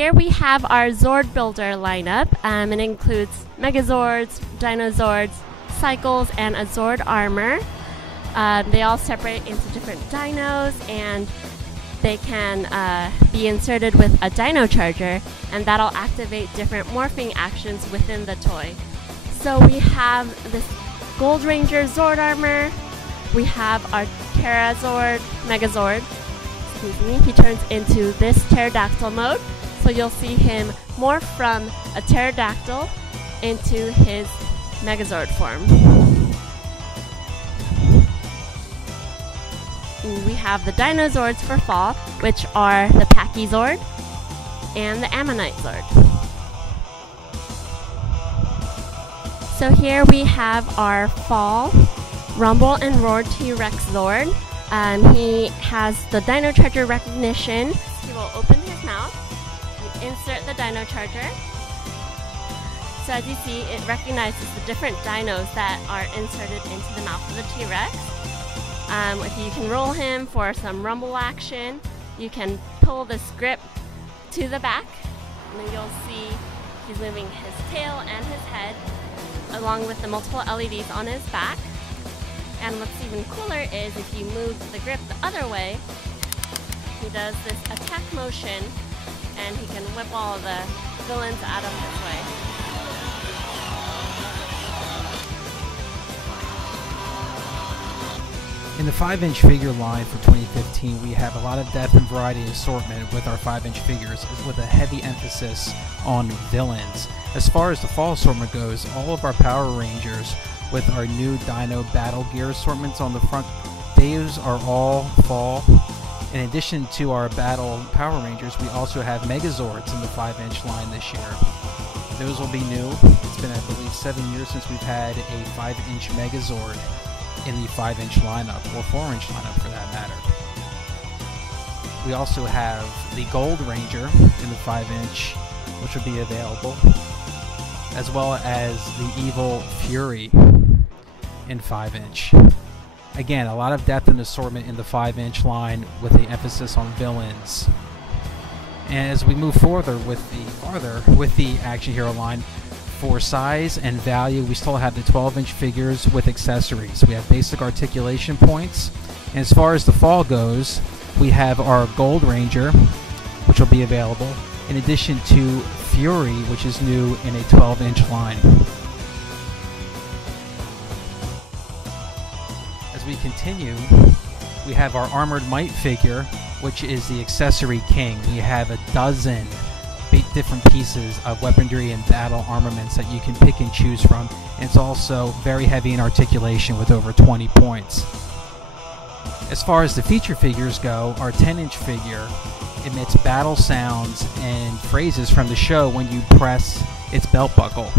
here we have our Zord Builder lineup. It includes Megazords, Dinozords, Cycles, and a Zord Armour. They all separate into different dinos, and they can be inserted with a Dino Charger, and that'll activate different morphing actions within the toy. So we have this Gold Ranger Zord Armour. We have our TigerZord Megazord. Excuse me. He turns into this pterodactyl mode. So you'll see him morph from a pterodactyl into his Megazord form. And we have the Dinozords for fall, which are the Pachysord and the Ammonite Zord. So here we have our fall Rumble and Roar T-Rex Zord. He has the Dino Charger recognition. He will open his mouth. Insert the Dino Charger. So as you see, it recognizes the different dinos that are inserted into the mouth of the T-Rex. If you can roll him for some rumble action, you can pull this grip to the back, and then you'll see he's moving his tail and his head, along with the multiple LEDs on his back. And what's even cooler is if you move the grip the other way, he does this attack motion, and he can whip all the villains out of his way. In the 5-inch figure line for 2015, we have a lot of depth and variety assortment with our 5-inch figures, with a heavy emphasis on villains. As far as the fall assortment goes, all of our Power Rangers with our new Dino Battle Gear assortments on the front, those are all fall. In addition to our Battle Power Rangers, we also have Megazords in the 5-inch line this year. Those will be new. It's been, I believe, 7 years since we've had a 5-inch Megazord in the 5-inch lineup, or 4-inch lineup for that matter. We also have the Gold Ranger in the 5-inch, which will be available, as well as the Evil Fury in 5-inch. Again, a lot of depth and assortment in the 5-inch line with the emphasis on villains. And as we move farther with the Action Hero line, for size and value, we still have the 12-inch figures with accessories. We have basic articulation points. And as far as the fall goes, we have our Gold Ranger, which will be available, in addition to Fury, which is new in a 12-inch line. As we continue, we have our Armored Might figure, which is the accessory king. We have a dozen different pieces of weaponry and battle armaments that you can pick and choose from. And it's also very heavy in articulation with over 20 points. As far as the feature figures go, our 10-inch figure emits battle sounds and phrases from the show when you press its belt buckle.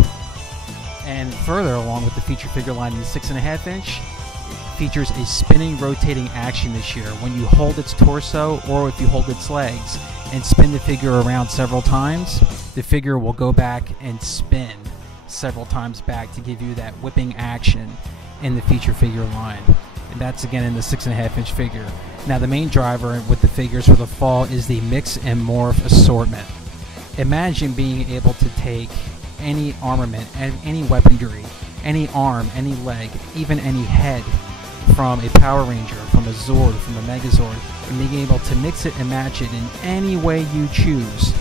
And further along with the feature figure line in the 6.5-inch, features a spinning rotating action this year. When you hold its torso, or if you hold its legs and spin the figure around several times, the figure will go back and spin several times back to give you that whipping action in the feature figure line. And that's again in the 6.5-inch figure. Now the main driver with the figures for the fall is the mix and morph assortment. Imagine being able to take any armament and any weaponry, any arm, any leg, even any head from a Power Ranger, from a Zord, from a Megazord, and being able to mix it and match it in any way you choose.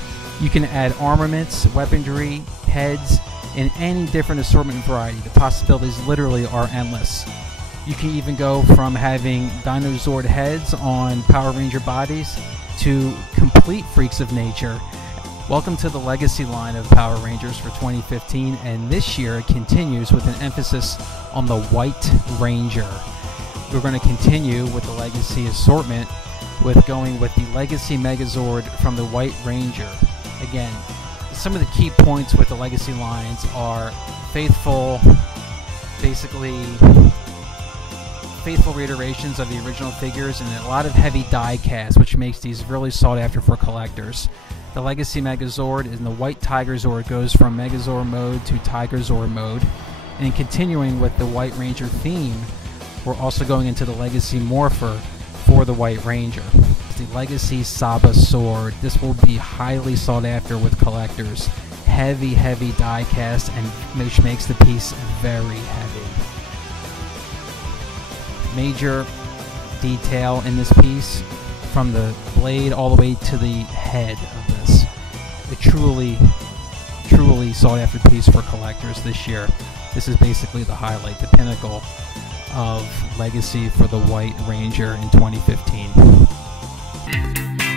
You can add armaments, weaponry, heads, in any different assortment and variety. The possibilities literally are endless. You can even go from having Dinozord heads on Power Ranger bodies to complete freaks of nature. Welcome to the Legacy line of Power Rangers for 2015, and this year it continues with an emphasis on the White Ranger. We're going to continue with the Legacy assortment with going with the Legacy Megazord from the White Ranger. Again, some of the key points with the Legacy lines are faithful reiterations of the original figures and a lot of heavy die-cast, which makes these really sought after for collectors. The Legacy Megazord and the White TigerZord goes from Megazord mode to TigerZord mode. And in continuing with the White Ranger theme, we're also going into the Legacy Morpher for the White Ranger. It's the Legacy Saba sword. This will be highly sought after with collectors. Heavy, heavy die cast, and which makes the piece very heavy. Major detail in this piece, from the blade all the way to the head of this. A truly, truly sought after piece for collectors this year. This is basically the highlight, the pinnacle of Legacy for the White Ranger in 2015.